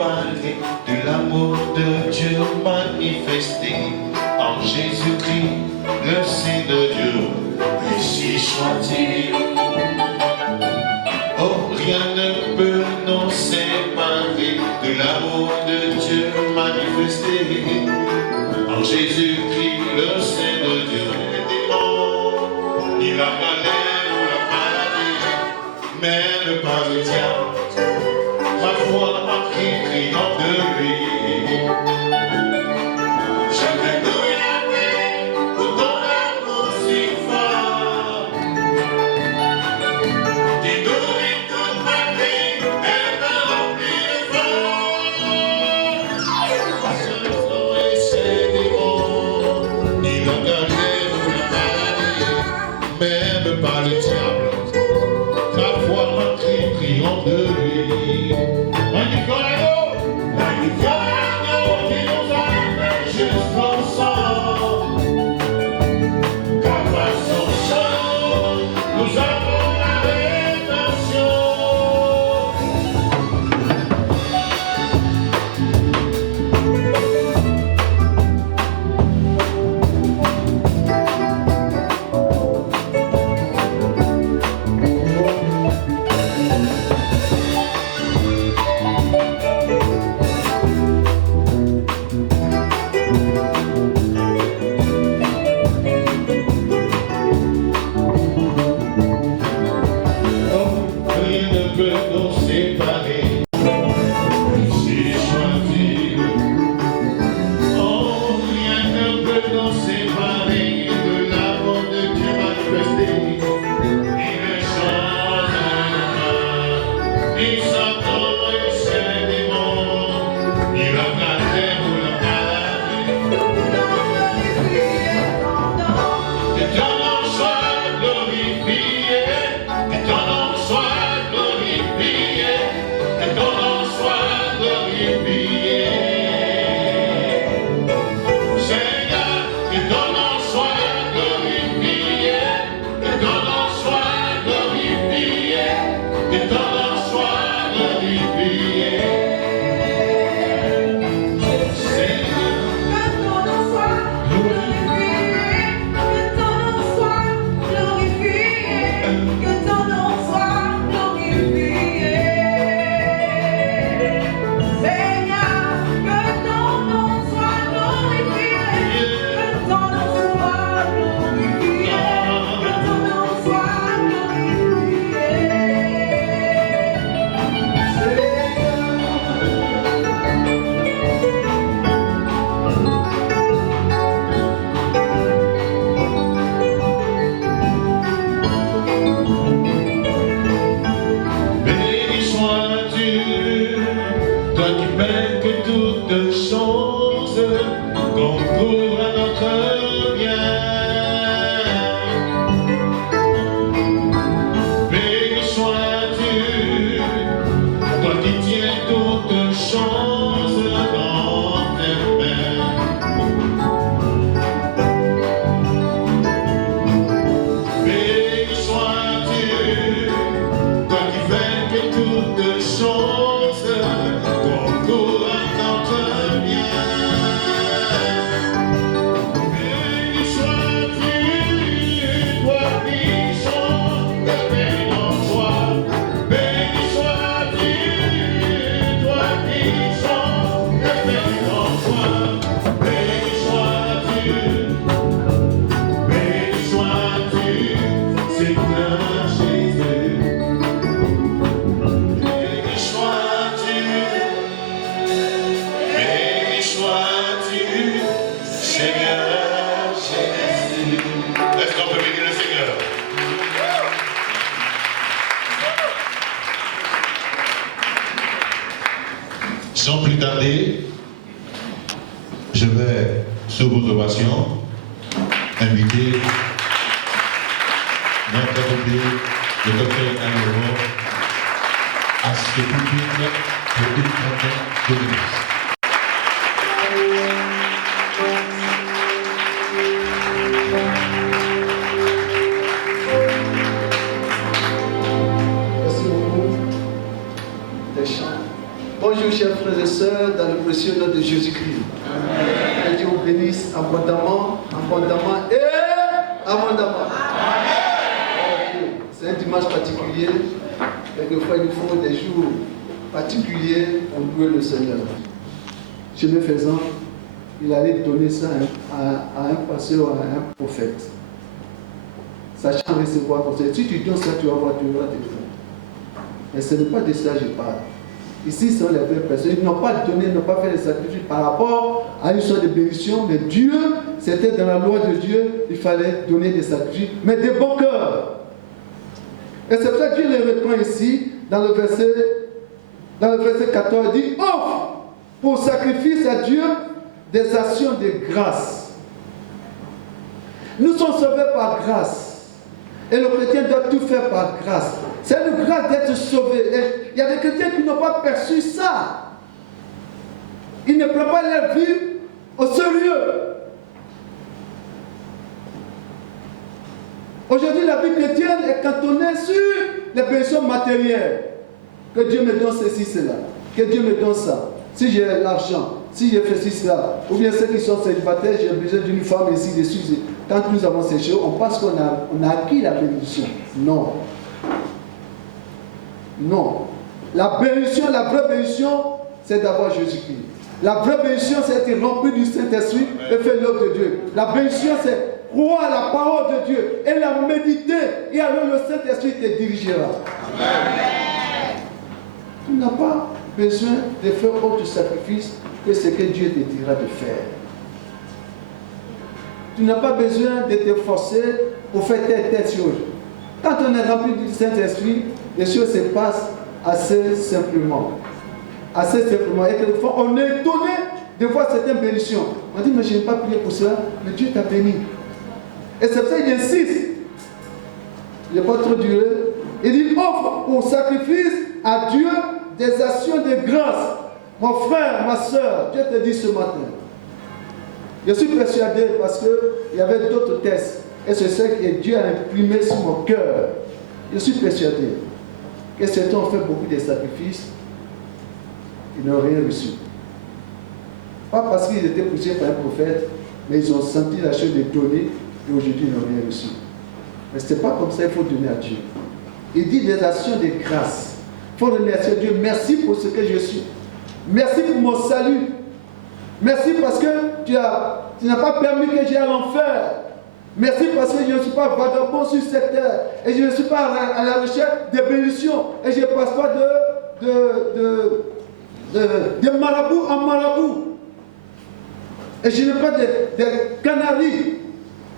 séparer de l'amour de Dieu manifesté en Jésus-Christ, le Saint de Dieu. Et si choisi, oh, rien ne peut nous séparer de l'amour de Dieu manifesté en Jésus-Christ, le Saint de Dieu. Les démons, ni la galère ou la maladie, même pas le diable, ma foi a pris triomphe de lui. J'aimerais te regarder pour ton amour si fort, qui nourrit toute ma vie et me remplit de force. Je ces démons, ni la galère ou la maladie, même pas le diable, ma foi a pris triomphe de lui. Sans plus tarder, je vais, sous vos ovations, inviter notre public, le docteur Améro, à ce public pour une trentaine de minutes. Bonjour chers frères et sœurs. précieux nom de Jésus-Christ. Que Dieu vous bénisse abondamment, abondamment et abondamment. C'est un dimanche particulier. Quelquefois, il nous faut des jours particuliers pour louer le Seigneur. Chemin faisant, il allait donner ça à un pasteur, à un prophète. Sachant recevoir comme ça. Si tu donnes ça, tu vas voir, tu vas te faire. Mais ce n'est pas de ça que je parle. Ici, ce sont les vraies personnes. Ils n'ont pas donné, ils n'ont pas fait les sacrifices par rapport à une sorte de bénédiction, mais Dieu, c'était dans la loi de Dieu, il fallait donner des sacrifices, mais des bons cœurs. Et c'est pour ça que Dieu les reprend ici, dans le verset 14, il dit, offre pour sacrifice à Dieu des actions de grâce. Nous sommes sauvés par grâce. Et le chrétien doit tout faire par grâce. C'est une grâce d'être sauvé. Et il y a des chrétiens qui n'ont pas perçu ça. Ils ne prennent pas leur vie au sérieux. Aujourd'hui, la vie chrétienne est cantonnée sur les bénédictions matérielles. Que Dieu me donne ceci, cela. Que Dieu me donne ça. Si j'ai l'argent, si j'ai fait ceci, cela. Ou bien ceux qui sont célibataires, j'ai besoin d'une femme ici, dessus. Quand nous avons ces choses, on pense qu'on a acquis la bénédiction. Non. Non. La bénédiction, la vraie bénédiction, c'est d'avoir Jésus-Christ. La vraie bénédiction, c'est d'être rempli du Saint-Esprit et faire l'œuvre de Dieu. La bénédiction, c'est croire à la parole de Dieu et la méditer. Et alors le Saint-Esprit te dirigera. Amen. Tu n'as pas besoin de faire autre sacrifice que ce que Dieu te dira de faire. Tu n'as pas besoin de te forcer pour faire telle chose. Quand on est rempli du Saint-Esprit, les choses se passent assez simplement. Assez simplement. Et quelquefois, on est étonné de voir certaines bénédictions. On dit, mais je n'ai pas prié pour cela, mais Dieu t'a béni. Et c'est pour ça qu'il insiste. Il n'est pas trop duré. Il dit, offre pour sacrifice à Dieu des actions de grâce. Mon frère, ma soeur, Dieu te dit ce matin. Je suis persuadé parce qu'il y avait d'autres tests. Et c'est ce que Dieu a imprimé sur mon cœur. Je suis persuadé que certains ont fait beaucoup de sacrifices. Ils n'ont rien reçu. Pas parce qu'ils étaient poussés par un prophète, mais ils ont senti la chose de donner et aujourd'hui ils n'ont rien reçu. Mais ce n'est pas comme ça qu'il faut donner à Dieu. Il dit des actions de grâce. Il faut remercier Dieu. Merci pour ce que je suis. Merci pour mon salut. Merci parce que tu n'as pas permis que j'aille à l'enfer. Merci parce que je ne suis pas vagabond sur cette terre. Et je ne suis pas à la recherche de bénédictions. Et je ne passe pas de marabout en marabout. Et je n'ai pas de canaries.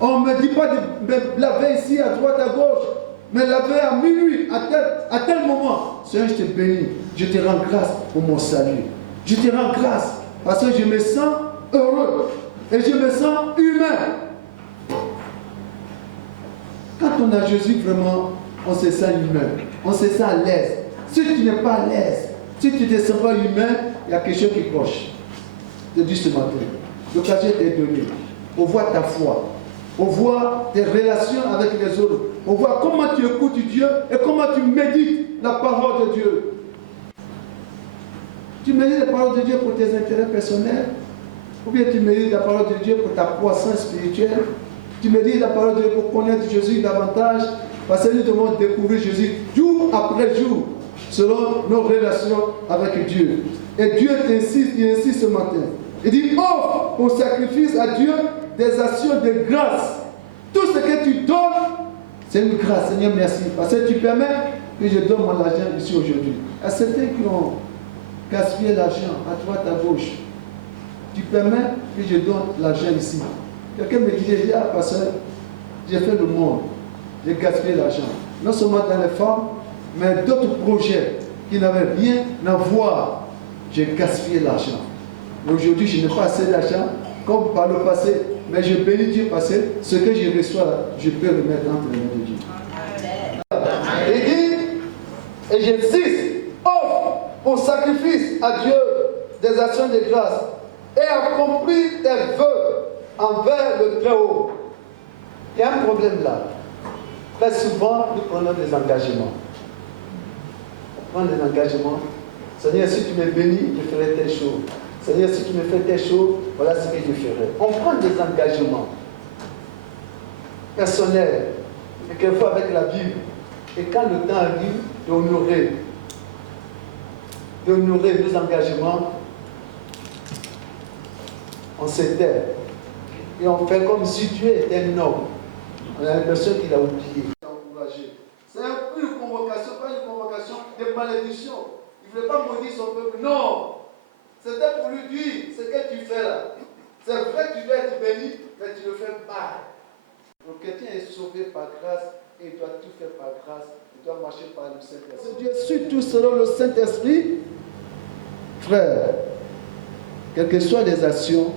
On ne me dit pas de me laver ici à droite, à gauche. Mais laver à minuit, à tel moment. Seigneur, je te bénis. Je te rends grâce pour mon salut. Je te rends grâce parce que je me sens heureux. Et je me sens humain. Quand on a Jésus, vraiment, on se sent humain. On se sent à l'aise. Si tu n'es pas à l'aise, si tu ne te sens pas humain, il y a quelque chose qui cloche. Je te dis ce matin. L'occasion est donnée. On voit ta foi. On voit tes relations avec les autres. On voit comment tu écoutes Dieu et comment tu médites la parole de Dieu. Tu médites la parole de Dieu pour tes intérêts personnels, ou bien tu médites la parole de Dieu pour ta croissance spirituelle. Tu médites la parole de Dieu pour connaître Jésus davantage, parce que nous devons découvrir Jésus jour après jour, selon nos relations avec Dieu. Et Dieu t'insiste, il insiste ce matin. Il dit, offre pour sacrifice à Dieu des actions de grâce. Tout ce que tu donnes, c'est une grâce. Seigneur, merci. Parce que tu permets que je donne mon argent ici aujourd'hui. À certains qui ont gaspillé l'argent à droite, à gauche, tu permets que je donne l'argent ici. Quelqu'un me disait, ah, pasteur, j'ai fait le monde. J'ai gaspillé l'argent. Non seulement dans les femmes, mais d'autres projets qui n'avaient rien à voir. J'ai gaspillé l'argent. Aujourd'hui, je n'ai pas assez d'argent comme par le passé, mais je bénis Dieu parce que ce que je reçois, je peux le mettre entre les mains de Dieu. Il dit, et j'insiste, offre pour sacrifice à Dieu des actions de grâce et accomplis tes vœux envers le Très-Haut. Il y a un problème là. Très souvent, nous prenons des engagements. On prend des engagements. Seigneur, si tu me bénis, je ferai telle chose. Seigneur, si tu me fais telle chose, voilà ce que je ferai. On prend des engagements personnels, et quelquefois avec la Bible. Et quand le temps arrive d'honorer nos engagements, on s'éteint. Et on fait comme si Dieu était un homme. On a l'impression qu'il a oublié. C'est une convocation, pas une convocation de malédiction. Il ne voulait pas maudire son peuple. Non. C'était pour lui dire, ce que tu fais là. C'est vrai que tu dois être béni, mais tu le fais pas. Le chrétien est sauvé par grâce et il doit tout faire par grâce. Il doit marcher par le Saint-Esprit. Dieu surtout selon le Saint-Esprit. Frère, quelles que soient les actions,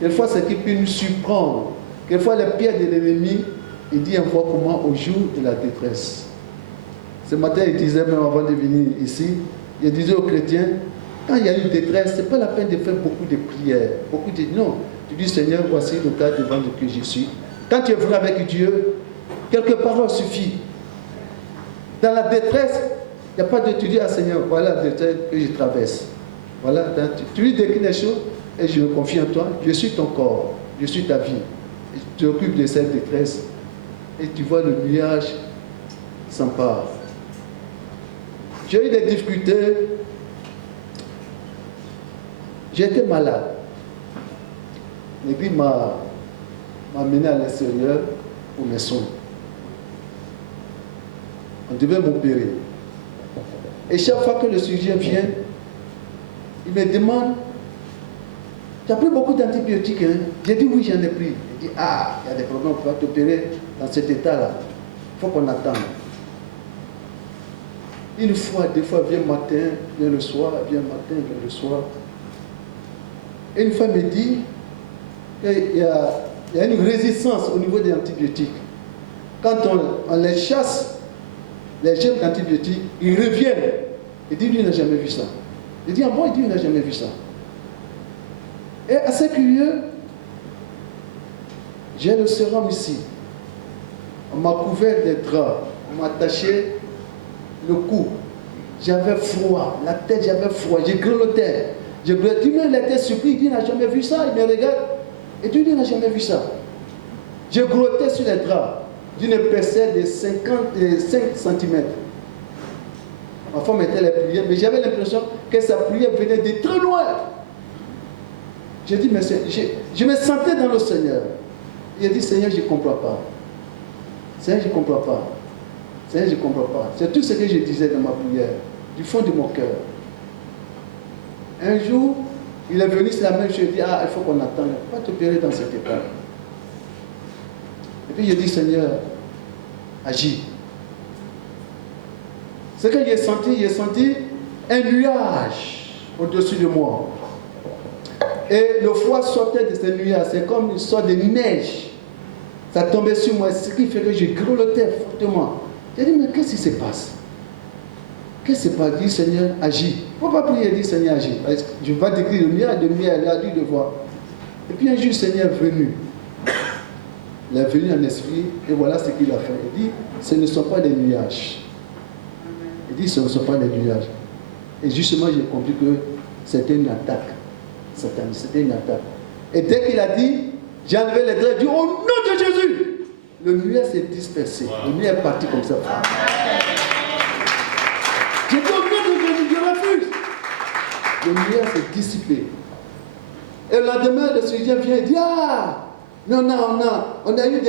quelquefois ce qui peut nous surprendre, quelquefois les pierres de l'ennemi, il dit un fois comment au jour de la détresse. Ce matin, il disait, même avant de venir ici, il disait aux chrétiens, quand il y a une détresse, ce n'est pas la peine de faire beaucoup de prières. Non, tu dis, Seigneur, voici le cas devant lequel je suis. Quand tu es venu avec Dieu, quelques paroles suffisent. Dans la détresse, il n'y a pas de tu dis, ah Seigneur, voilà la détresse que je traverse. Voilà, tu lui décris les choses et je me confie en toi. Je suis ton corps, je suis ta vie. Et tu t'occupes de cette détresse et tu vois le nuage s'empare. J'ai eu des difficultés. J'étais malade. L'église m'a amené à l'extérieur pour mes soins. On devait m'opérer. Et chaque fois que le chirurgien vient, il me demande, tu as pris beaucoup d'antibiotiques, hein? J'ai dit oui, j'en ai pris. Il dit, ah, il y a des problèmes, on peut pas t'opérer dans cet état-là. Il faut qu'on attende. Une fois, deux fois, vient le matin, vient le soir, vient le matin, vient le soir. Et une fois, il me dit qu'il y a une résistance au niveau des antibiotiques. Quand on les chasse, les germes d'antibiotiques, ils reviennent. Il dit, lui, il n'a jamais vu ça. Il dit, ah bon, il dit, il n'a jamais vu ça. Et assez curieux, j'ai le sérum ici. On m'a couvert des draps, on m'a attaché le cou. J'avais froid, la tête, j'avais froid, j'ai grelotté. Tout le monde était surpris, il dit, il n'a jamais vu ça. Il me regarde, et tout, il n'a jamais vu ça. J'ai grelotté sur les draps d'une épaisseur de 5 cm. Ma femme était la prière, mais j'avais l'impression que sa prière venait de très loin. J'ai dit, mais je me sentais dans le Seigneur. Il a dit, Seigneur, je ne comprends pas. Seigneur, je ne comprends pas. Seigneur, je ne comprends pas. C'est tout ce que je disais dans ma prière, du fond de mon cœur. Un jour, il est venu, c'est la même chose. Il dit, ah, il faut qu'on attende. Il ne faut pas t'opérer dans cet état. Et puis, je dis, Seigneur, agis. Ce que j'ai senti un nuage au-dessus de moi. Et le froid sortait de ce nuage, c'est comme une sorte de neige. Ça tombait sur moi, ce qui fait que je grelottais fortement. J'ai dit, mais qu'est-ce qui se passe? Qu'est-ce qui se passe? Dit, Seigneur, agis. Il ne faut pas prier, dit, Seigneur, agis. Je vais décrire le nuage, il a dû le voir. Et puis un jour, le Seigneur est venu. Il est venu en esprit, et voilà ce qu'il a fait. Il dit, ce ne sont pas des nuages. Il dit, ce ne sont pas des nuages. Et justement, j'ai compris que c'était une attaque. C'était une attaque. Et dès qu'il a dit, j'ai enlevé les draps, il dit, au nom de Jésus, le nuage s'est dispersé. Le nuage est parti comme ça. J'ai dit, au nom de Jésus, je refuse. Le nuage s'est dissipé. Et le lendemain, le chirurgien vient et dit, ah, mais on a eu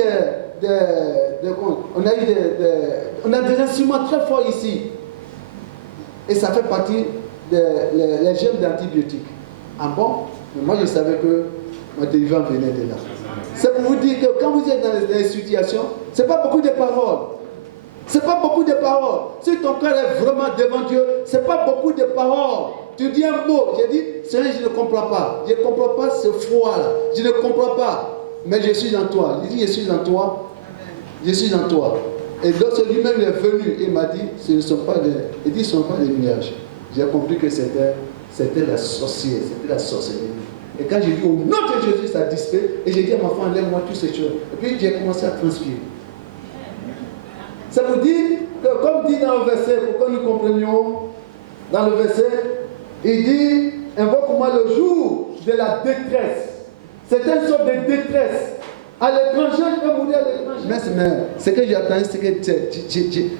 on a des instruments très forts ici. Et ça fait partie des germes d'antibiotiques. Ah bon? Mais moi je savais que ma délivrance venait de là. C'est pour vous dire que quand vous êtes dans des situations, ce n'est pas beaucoup de paroles. Ce n'est pas beaucoup de paroles. Si ton cœur est vraiment devant Dieu, ce n'est pas beaucoup de paroles. Tu dis un mot, j'ai dit, Seigneur, je ne comprends pas. Je ne comprends pas ce froid-là. Je ne comprends pas. Mais je suis en toi. Il dit, je suis en toi. Je suis en toi. Et lorsque lui-même est venu, il m'a dit, ce ne sont pas des nuages. J'ai compris que c'était la sorcière, c'était la sorcellerie. Et quand j'ai dit au nom de Jésus, ça a disparu. Et j'ai dit à ma femme, enlève-moi toutes ces choses. Et puis j'ai commencé à transpirer. Ça vous dit que, comme dit dans le verset, pour que nous comprenions, dans le verset, il dit, invoque-moi le jour de la détresse. C'était une sorte de détresse. À l'étranger, je vais mourir à l'étranger. Mais ce que j'ai attendu, c'est que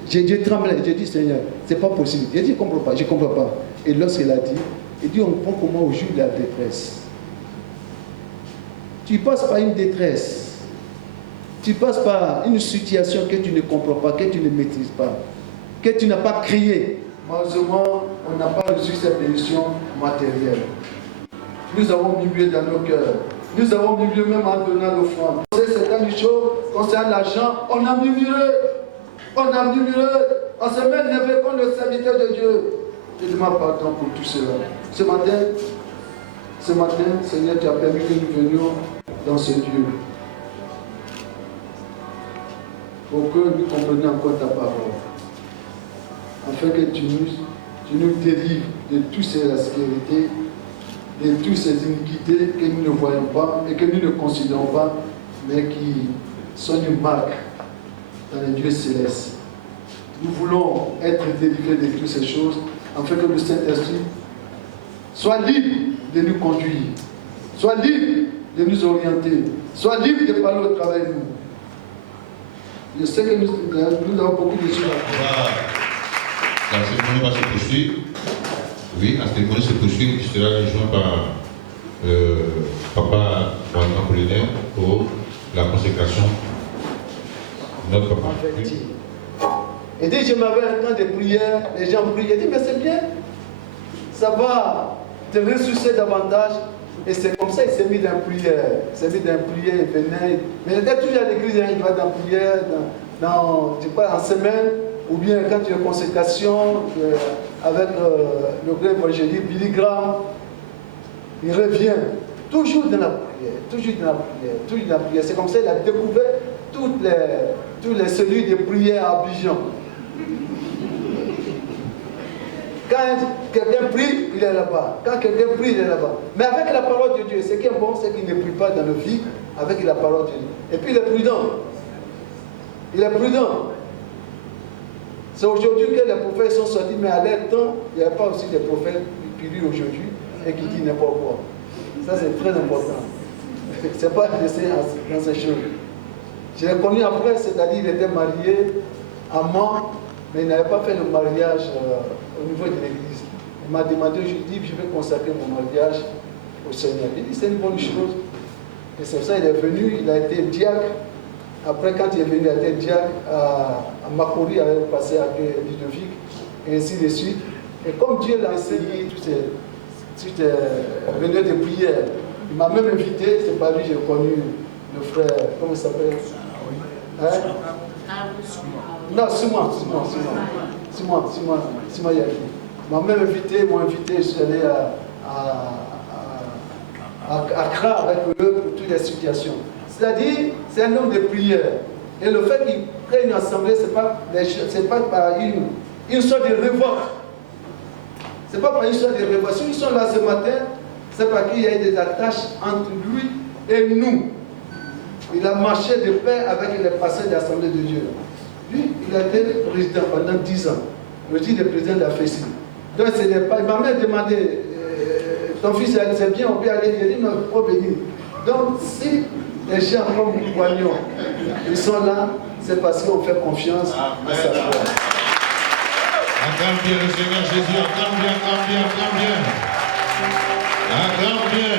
j'ai tremblé. J'ai dit, Seigneur, c'est pas possible. J'ai dit, je ne comprends pas. Et lorsqu'il a dit, il dit, on prend comment au jour de la détresse. Tu passes par une détresse. Tu passes par une situation que tu ne comprends pas, que tu ne maîtrises pas, que tu n'as pas créée. Malheureusement, on n'a pas reçu cette bénédiction matérielle. Nous avons murmuré dans nos cœurs. Nous avons murmuré même en donnant l'offrande. Certaines choses concernant l'argent, on a murmuré. On se met levé contre le serviteur de Dieu. Je demande pardon pour tout cela. Ce matin, Seigneur, tu as permis que nous venions dans ce lieu. Pour que nous comprenions encore ta parole. Afin que tu nous délivres de toutes ces aspérités, de toutes ces iniquités que nous ne voyons pas et que nous ne considérons pas, mais qui sont une marque dans les lieux célestes. Nous voulons être délivrés de toutes ces choses, afin que le Saint-Esprit soit libre de nous conduire, soit libre de nous orienter, soit libre de parler au travers de nous. Je sais que nous avons beaucoup de choses à faire. La cérémonie va se poursuivre. Oui, la cérémonie se poursuit, qui sera rejoint par Papa Juan Apollinaire pour la consécration de notre papa. Et dit, je m'avais un temps de prière, les gens prient. Il dit, mais c'est bien, ça va te ressourcer davantage. Et c'est comme ça, il s'est mis dans la prière. Il s'est mis dans la prière, il venait. Mais il était toujours à l'église, il va dans la prière, je sais pas, en semaine, ou bien quand il y a une consécration avec le grand évangéliste Billy Graham, il revient. Toujours dans la prière, toujours dans la prière, toujours dans la prière. C'est comme ça qu'il a découvert toutes les cellules de prière à Abidjan. Quand quelqu'un prie, il est là-bas. Quand quelqu'un prie, il est là-bas. Mais avec la parole de Dieu, ce qui est bon, c'est qu'il ne prie pas dans le vide avec la parole de Dieu. Et puis il est prudent. Il est prudent. C'est aujourd'hui que les prophètes sont sortis, mais à leur temps, il n'y avait pas aussi des prophètes qui prient aujourd'hui et qui disent n'importe quoi. Ça, c'est très important. Ce n'est pas laisser dans ces choses. Je l'ai connu après, c'est-à-dire qu'il était marié à moi, mais il n'avait pas fait le mariage au niveau de l'église. Il m'a demandé, je lui ai dit, je vais consacrer mon mariage au Seigneur. Il dit, c'est une bonne chose. Et c'est pour ça qu'il est venu, il a été diacre. Après, quand il est venu, il a été diacre à Makori, il avait passé à Ludovic, et ainsi de suite. Et comme Dieu l'a enseigné, toutes ces réunions de prière, il m'a même invité, c'est pas lui, j'ai connu le frère, comment il s'appelle? Non, Simon Yaki. Il m'a même invité, je suis allé à Accra avec eux pour toutes les situations. C'est-à-dire, c'est un homme de prière. Et le fait qu'il crée une assemblée, ce n'est pas par une sorte de révolte. Ce n'est pas par une sorte de révolte. Si ils sont là ce matin, c'est parce qu'il y a eu des attaches entre lui et nous. Il a marché de pair avec les pasteurs de l'Assemblée de Dieu. Lui, il a été président pendant 10 ans. Le titre de président de la FESI. Donc, ce n'est pas. Il m'a même demandé, ton fils, c'est bien, on peut aller. Il a dit, non, il faut venir. Donc, si les gens comme nous voyons, ils sont là, c'est parce qu'on fait confiance à sa foi. Acclame bien le Seigneur Jésus, acclame bien, acclame bien, acclame bien. Acclame bien.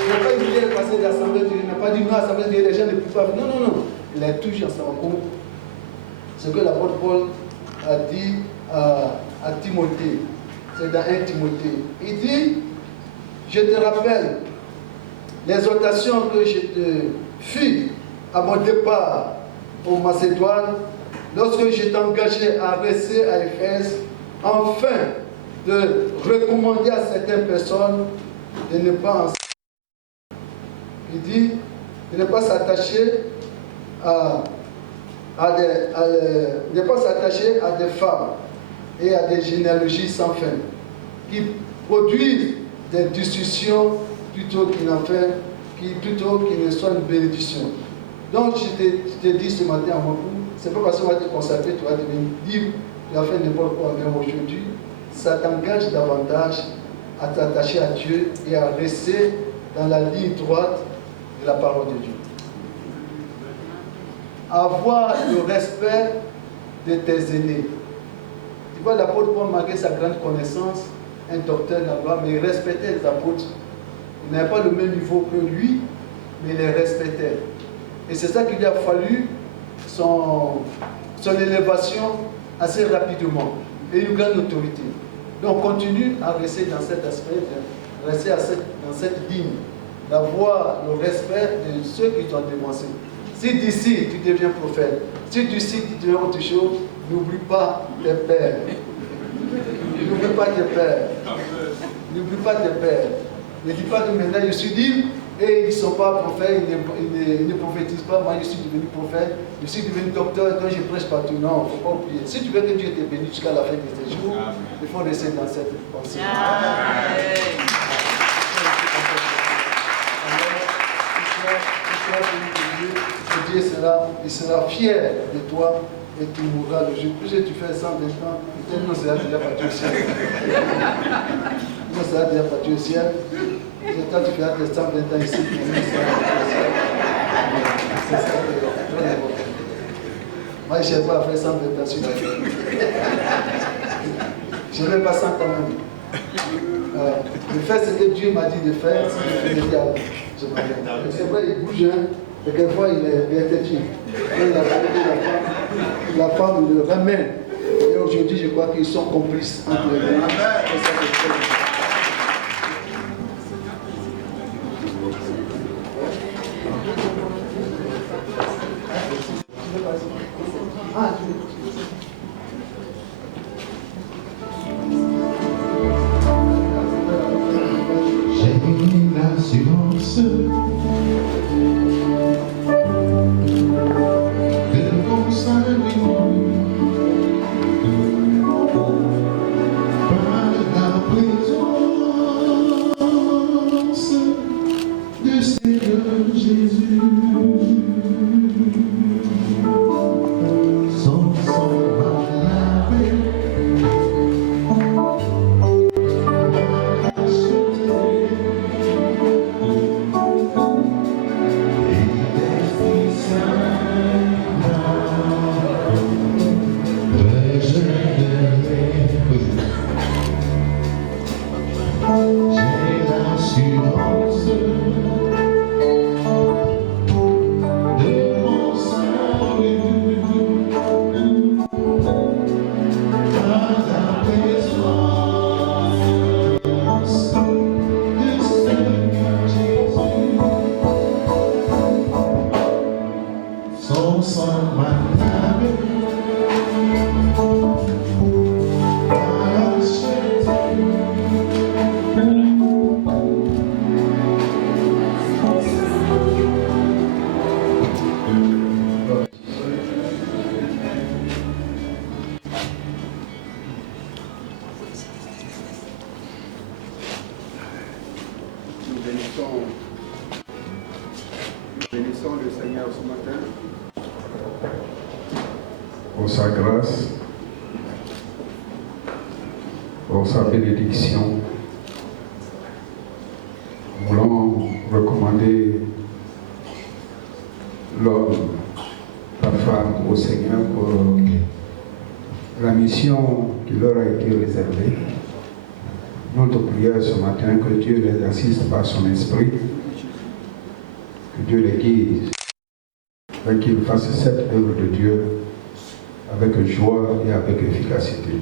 Il n'a pas invité le pasteur de l'Assemblée de Dieu, il n'a pas dit non, l'Assemblée de Dieu, les gens ne peuvent pas. Non. Il a toujours en sa rencontre ce que l'apôtre Paul a dit à Timothée. C'est dans 1 Timothée. Il dit, je te rappelle l'exhortation que je te fis à mon départ pour Macédoine, lorsque je t'engageais à rester à Éphèse, afin de recommander à certaines personnes de ne pas en... Il dit de ne pas s'attacher ne pas s'attacher à des femmes et à des généalogies sans fin, qui produisent des discussions plutôt qu'il ne soit une bénédiction. Donc je te dis ce matin à mon coup, c'est pas parce qu'on va te consacrer, tu vas devenir libre tu as fait n'importe quoi, mais aujourd'hui, ça t'engage davantage à t'attacher à Dieu et à rester dans la ligne droite de la parole de Dieu. Avoir le respect de tes aînés. Tu vois, l'apôtre Paul, malgré sa grande connaissance, un docteur là-bas, mais il respectait les apôtres. Il n'avait pas le même niveau que lui, mais il les respectait. Et c'est ça qu'il lui a fallu son élévation assez rapidement et une grande autorité. Donc continue à rester dans cet aspect, rester dans cette ligne, d'avoir le respect de ceux qui t'ont dévancé. Si d'ici tu deviens prophète, si d'ici tu deviens autre chose, n'oublie pas tes pères. N'oublie pas tes pères. N'oublie pas tes pères. Ne dis pas que maintenant je suis libre et ils ne sont pas prophètes, ils ne prophétisent pas. Moi je suis devenu prophète, je suis devenu docteur, donc je prêche partout. Non, il ne faut pas oublier. Si tu veux que Dieu te bénisse jusqu'à la fin de tes jours, il faut rester dans cette pensée. Dieu sera fier de toi et tu mourras le jour. Plus tu fais 120 ans, peut-être nous sera déjà parti au ciel. Nous sera déjà parti au ciel. Et toi tu feras tes 120 ans ici, mais nous sera parti au ciel. C'est ça qui est très important. Moi je ne cherche pas à faire 120 ans sur la vie. Je n'ai pas 100 quand même. Je fais ce que Dieu m'a dit de faire, si je fais le diable, je m'arrête. C'est vrai, il bouge, hein, et quelquefois il est têtu. La femme le ramène. Et aujourd'hui, je crois qu'ils sont complices entre les deux. Bénissons le Seigneur ce matin. Pour sa grâce, pour sa bénédiction. Nous voulons recommander l'homme, la femme au Seigneur pour la mission qui leur a été réservée. Notre prière ce matin, que Dieu les assiste par son esprit, que Dieu les guide, et qu'ils fassent cette œuvre de Dieu avec joie et avec efficacité.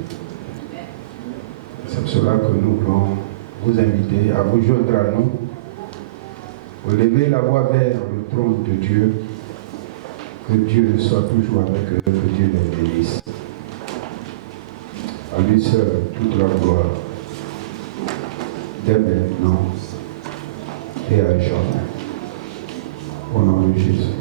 C'est pour cela que nous voulons vous inviter à vous joindre à nous, pour lever la voix vers le trône de Dieu, que Dieu soit toujours avec eux, que Dieu les bénisse. À lui seul toute la gloire, dès maintenant et à jamais. Au nom de Jésus.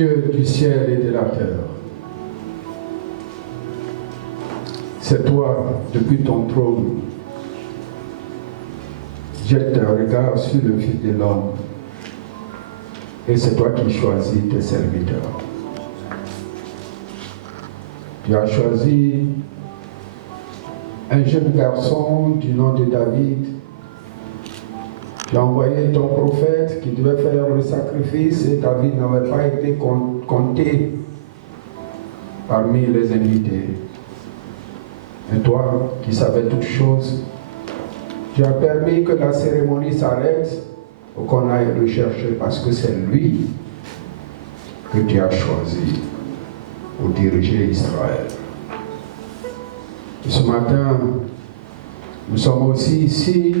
Dieu du ciel et de la terre, c'est toi, depuis ton trône, jette un regard sur le Fils de l'homme, et c'est toi qui choisis tes serviteurs. Tu as choisi un jeune garçon du nom de David. Tu as envoyé ton prophète qui devait faire le sacrifice et David n'avait pas été compté parmi les invités. Et toi, qui savais toutes choses, tu as permis que la cérémonie s'arrête pour qu'on aille le chercher parce que c'est lui que tu as choisi pour diriger Israël. Et ce matin, nous sommes aussi ici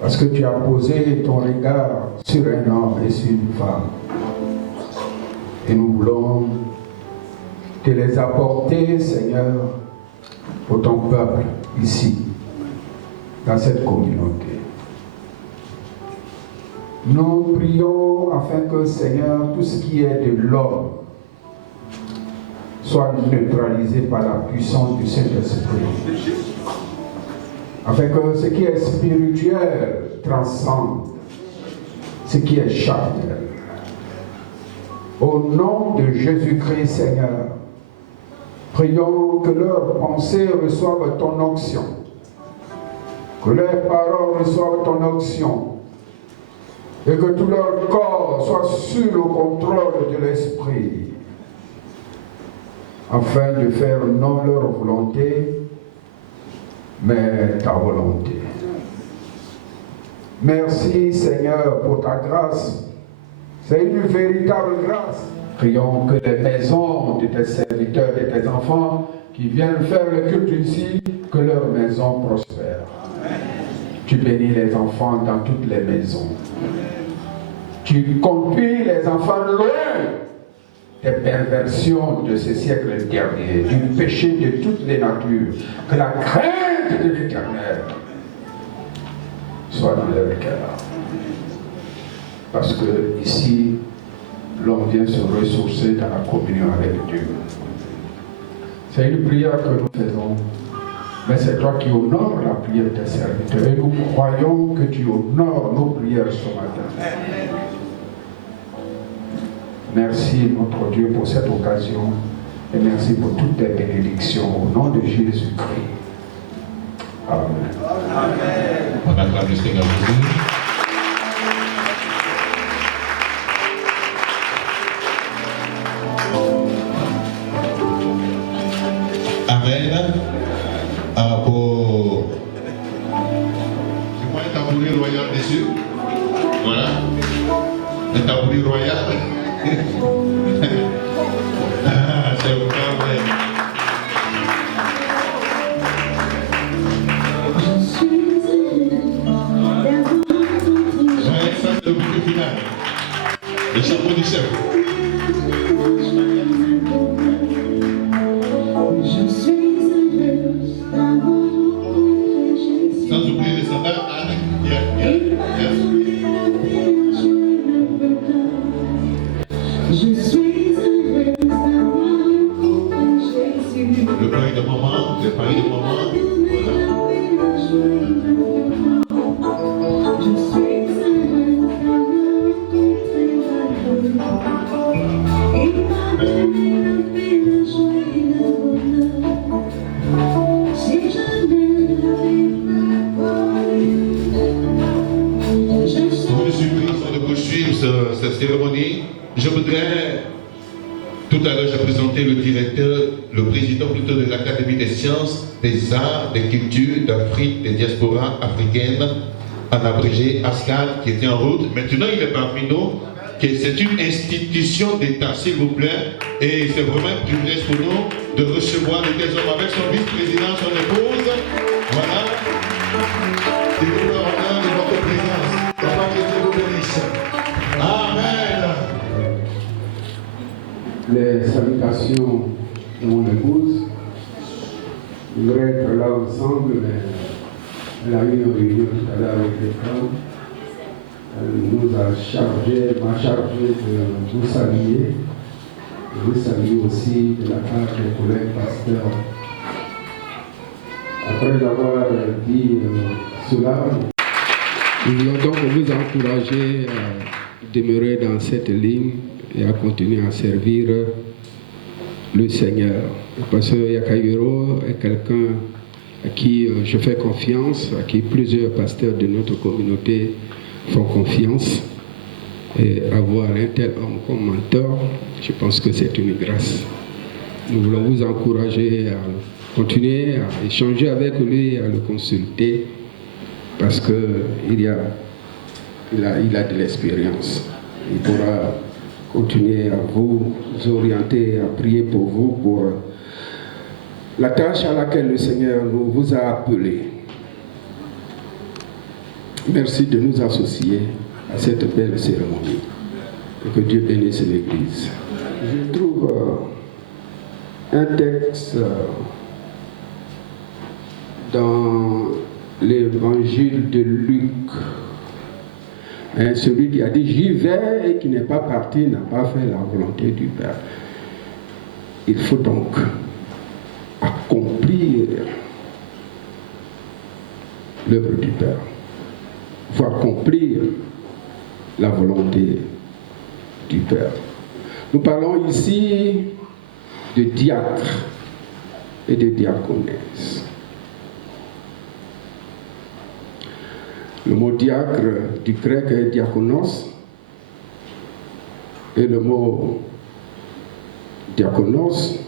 parce que tu as posé ton regard sur un homme et sur une femme. Et nous voulons te les apporter, Seigneur, pour ton peuple ici, dans cette communauté. Nous prions afin que, Seigneur, tout ce qui est de l'homme soit neutralisé par la puissance du Saint-Esprit. Afin que ce qui est spirituel transcende ce qui est charnel. Au nom de Jésus-Christ, Seigneur, prions que leurs pensées reçoivent ton onction, que leurs paroles reçoivent ton onction, et que tout leur corps soit sous le contrôle de l'Esprit, afin de faire non leur volonté, mais ta volonté. Merci Seigneur pour ta grâce. C'est une véritable grâce. Prions que les maisons de tes serviteurs et tes enfants qui viennent faire le culte ici, que leurs maisons prospèrent. Tu bénis les enfants dans toutes les maisons. Tu conduis les enfants loin des perversions de ce siècle dernier, du péché de toutes les natures. Que la crainte de l'Éternel soit dans leur cœur. Parce que ici, l'on vient se ressourcer dans la communion avec Dieu. C'est une prière que nous faisons, mais c'est toi qui honores la prière des serviteurs. Et nous croyons que tu honores nos prières ce matin. Merci notre Dieu pour cette occasion et merci pour toutes tes bénédictions au nom de Jésus-Christ. Amen. Amen. On acclame le Seigneur Jésus. Amen. Pour... C'est quoi le tabouret royal dessus? Voilà. Le tabouret royal. Ah, c'est vrai. Ouais, ça c'est le but final. Le chapeau du chef. Sans oublier les sandales. Le pareil de maman, le pareil de maman. Cette cérémonie, je voudrais, tout à l'heure j'ai présenté le directeur, le président plutôt de l'Académie des sciences, des arts, des cultures d'Afrique, des diasporas africaines, en abrégé ASCAD, qui était en route. Maintenant il est parmi nous, que c'est une institution d'État, s'il vous plaît, et c'est vraiment un privilège pour nous de recevoir de tels hommes avec son vice-président, son épouse. Voilà. C'est pour leur honneur de votre présence. Papa, que Dieu vous bénisse. Amen. Les salutations de mon épouse. Je voudrais être là ensemble, mais elle a eu une réunion tout à l'heure avec les femmes. Elle m'a chargé de vous saluer Je vous salue aussi de la part des collègues pasteurs. Après avoir dit cela, nous voulons donc vous encourager à demeurer dans cette ligne et à continuer à servir le Seigneur. Le pasteur Yakayuro est quelqu'un à qui je fais confiance, à qui plusieurs pasteurs de notre communauté font confiance. Et avoir un tel homme comme mentor, je pense que c'est une grâce. Nous voulons vous encourager à continuer à échanger avec lui, à le consulter, parce qu'il a de l'expérience. Il pourra continuer à vous orienter, à prier pour vous, pour la tâche à laquelle le Seigneur vous a appelé. Merci de nous associer à cette belle cérémonie. Et que Dieu bénisse l'Église. Je trouve un texte dans l'évangile de Luc. Celui qui a dit « J'y vais » et qui n'est pas parti n'a pas fait la volonté du Père. Il faut donc accomplir l'œuvre du Père. Il faut accomplir la volonté du Père. Nous parlons ici de diacre et de diaconesse. Le mot diacre du grec est diakonos et le mot diakonos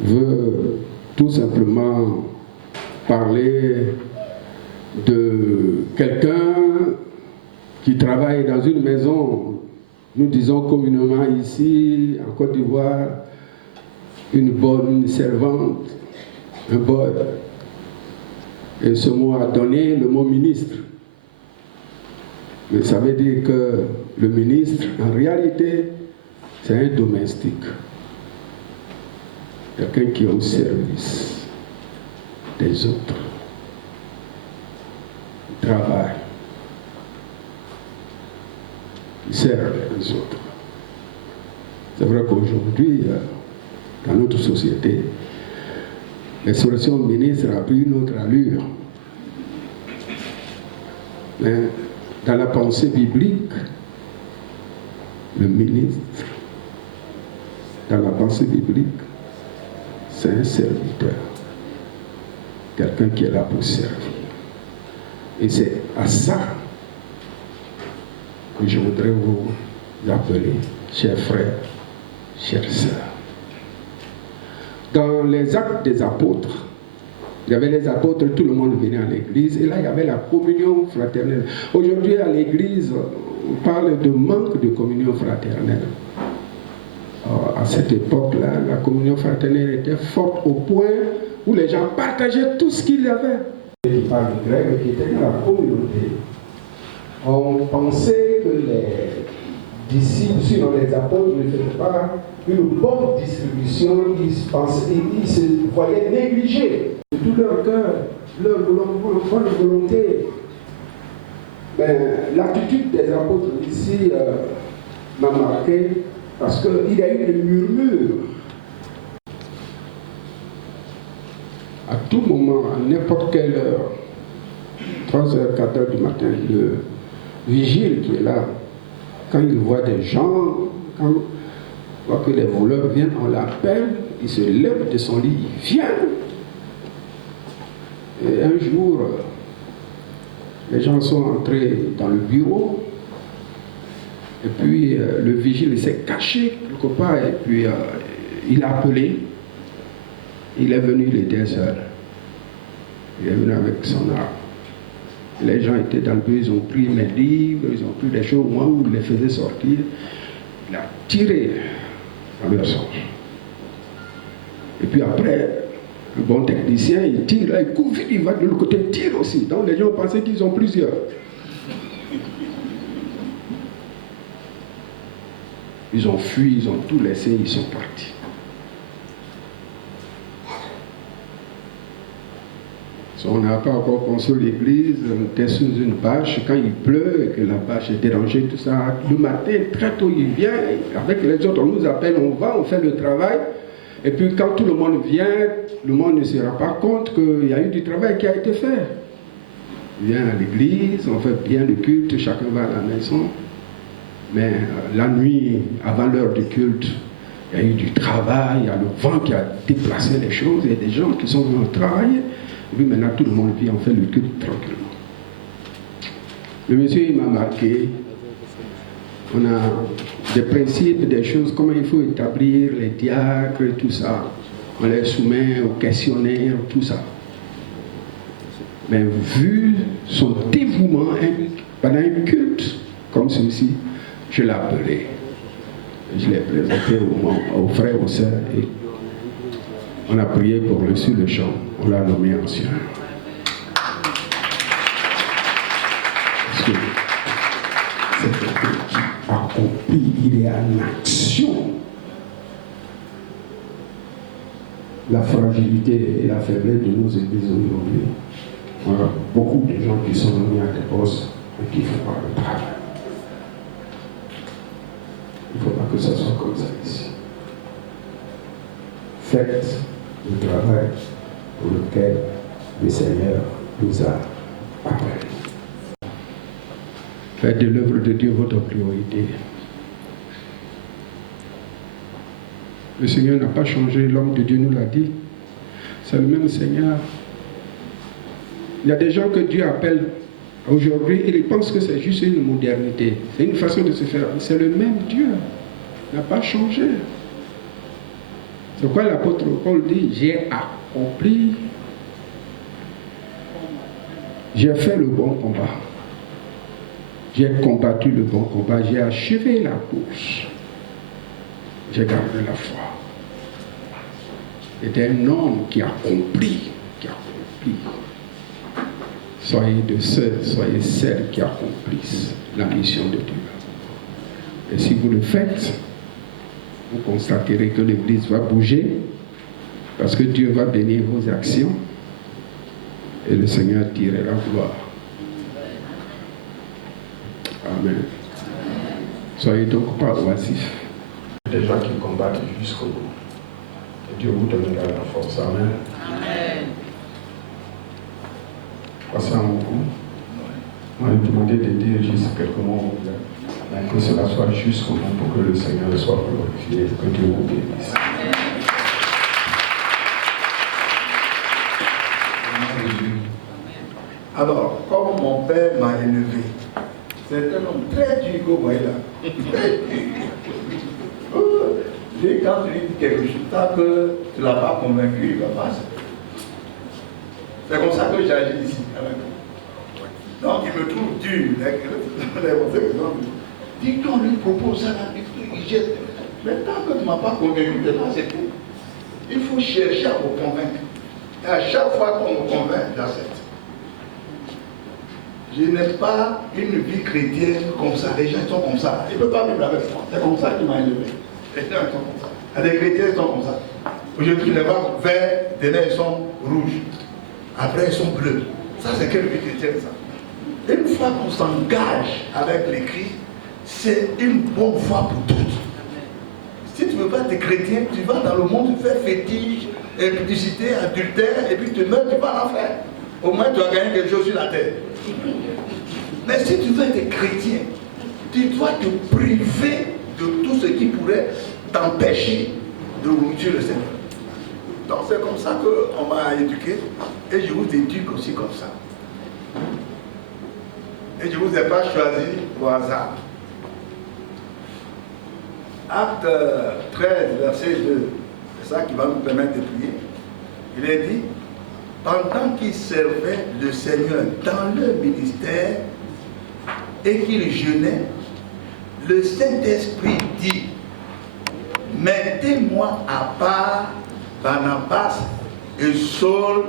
veut tout simplement parler de quelqu'un qui travaille dans une maison. Nous disons communément ici, en Côte d'Ivoire, une bonne servante, un boy. Et ce mot a donné le mot ministre. Mais ça veut dire que le ministre, en réalité, c'est un domestique. Quelqu'un qui est au service des autres. Il travaille. Il sert les autres. C'est vrai qu'aujourd'hui, dans notre société, l'expression ministre a pris une autre allure. Mais dans la pensée biblique, le ministre, dans la pensée biblique, c'est un serviteur. Quelqu'un qui est là pour servir. Et c'est à ça que je voudrais vous appeler, chers frères, chères sœurs. Dans les actes des apôtres, il y avait les apôtres, tout le monde venait à l'église, et là il y avait la communion fraternelle. Aujourd'hui à l'église, on parle de manque de communion fraternelle. Alors, à cette époque-là, la communion fraternelle était forte au point où les gens partageaient tout ce qu'il y avait. Qui parle grec, qui était dans la communauté, on pensait que les disciples, sinon les apôtres, ne faisaient pas une bonne distribution, ils se voyaient négligés de tout leur cœur, leur bonne volonté. Mais l'attitude des apôtres ici m'a marqué parce qu'il y a eu des murmures. À tout moment, à n'importe quelle heure, 3h, 4h du matin, le vigile qui est là, quand il voit des gens, quand il voit que les voleurs viennent, on l'appelle, il se lève de son lit, il vient. Et un jour, les gens sont entrés dans le bureau, et puis le vigile s'est caché quelque part, et puis il a appelé. Il est venu l'aider seul. Il est venu avec son arme. Les gens étaient dans le bureau, ils ont pris mes livres, ils ont pris des choses au moment où il les faisait sortir. Il a tiré dans leur sens. Et puis après, le bon technicien, il tire, là, il couvre, il va de l'autre côté, il tire aussi. Donc les gens pensaient qu'ils ont plusieurs. Ils ont fui, ils ont tout laissé, ils sont partis. On n'a pas encore construit l'église, on était sous une bâche, quand il pleut et que la bâche est dérangée, tout ça, le matin, très tôt, il vient, avec les autres, on nous appelle, on va, on fait le travail, et puis quand tout le monde vient, le monde ne se rend pas compte qu'il y a eu du travail qui a été fait. Il vient à l'église, on fait bien le culte, chacun va à la maison, mais la nuit, avant l'heure du culte, il y a eu du travail, il y a le vent qui a déplacé les choses, il y a des gens qui sont venus travailler. Et puis maintenant, tout le monde vit, on fait le culte tranquillement. Le monsieur, il m'a marqué. On a des principes, des choses, comment il faut établir les diacres et tout ça. On les soumet au questionnaire, tout ça. Mais vu son dévouement pendant un culte comme celui-ci, je l'ai appelé. Je l'ai présenté aux frères, aux sœurs. Et on a prié pour lui sur le champ. On l'a nommé ancien. Parce que c'est quelqu'un qui accomplit, il est en action. La fragilité et la faiblesse de nos églises aujourd'hui. On a beaucoup de gens qui sont mis à des postes et qui ne font pas le travail. Il ne faut pas que ça soit comme ça ici. Faites le travail pour lequel le Seigneur nous a appelés. Faites de l'œuvre de Dieu votre priorité. Le Seigneur n'a pas changé, l'homme de Dieu nous l'a dit. C'est le même Seigneur. Il y a des gens que Dieu appelle aujourd'hui et ils pensent que c'est juste une modernité. C'est une façon de se faire. C'est le même Dieu. Il n'a pas changé. C'est pourquoi l'apôtre Paul dit, j'ai accompli, j'ai fait le bon combat. J'ai combattu le bon combat, j'ai achevé la course. J'ai gardé la foi. C'était un homme qui accomplit. Soyez de ceux, soyez celles qui accomplissent la mission de Dieu. Et si vous le faites, vous constaterez que l'Église va bouger parce que Dieu va bénir vos actions et le Seigneur tirera gloire. Amen. Soyez donc pas oisifs. Des gens qui combattent jusqu'au bout. Et Dieu vous donnera la force. Amen. Amen. Passez un bon coup. On va vous demander de dire juste quelques mots. Mais que cela soit jusqu'au bout pour que le Seigneur soit glorifié, que Dieu vous bénisse. Alors, comme mon père m'a élevé, c'est un homme très dur que vous voyez là. Très dur. Et quand tu lui dis quelque chose, tant que tu ne l'as pas convaincu, il va passer. C'est comme ça que j'agis ici avec vous. Donc il me trouve dur. Dis qu'on lui propose ça, il jette. Mais tant que tu ne m'as pas convaincu, tu n'as pas accepté. Il faut chercher à vous convaincre. Et à chaque fois qu'on me convainc, j'accepte. Je n'ai pas une vie chrétienne comme ça. Les gens sont comme ça. Ils ne peuvent pas vivre avec moi. C'est comme ça qu'il m'a élevé. Les gens sont comme ça. Les chrétiens sont comme ça. Aujourd'hui, les vagues verts, demain ils sont rouges. Après ils sont bleus. Ça, c'est quelle vie chrétienne ça? Une fois qu'on s'engage avec les Christ, c'est une bonne foi pour toutes. Si tu ne veux pas être chrétien, tu vas dans le monde, tu fais fétiche, impudicité, adultère, et puis tu meurs, tu vas en enfer. Au moins tu as gagné quelque chose sur la terre. Mais si tu veux être chrétien, tu dois te priver de tout ce qui pourrait t'empêcher de louer le Seigneur. Donc c'est comme ça qu'on m'a éduqué, et je vous éduque aussi comme ça. Et je ne vous ai pas choisi au hasard. Acte 13, verset 2, c'est ça qui va nous permettre de prier. Il est dit, pendant qu'ils servaient le Seigneur dans leur ministère et qu'ils jeûnaient, le Saint-Esprit dit, mettez-moi à part Barnabas et Saul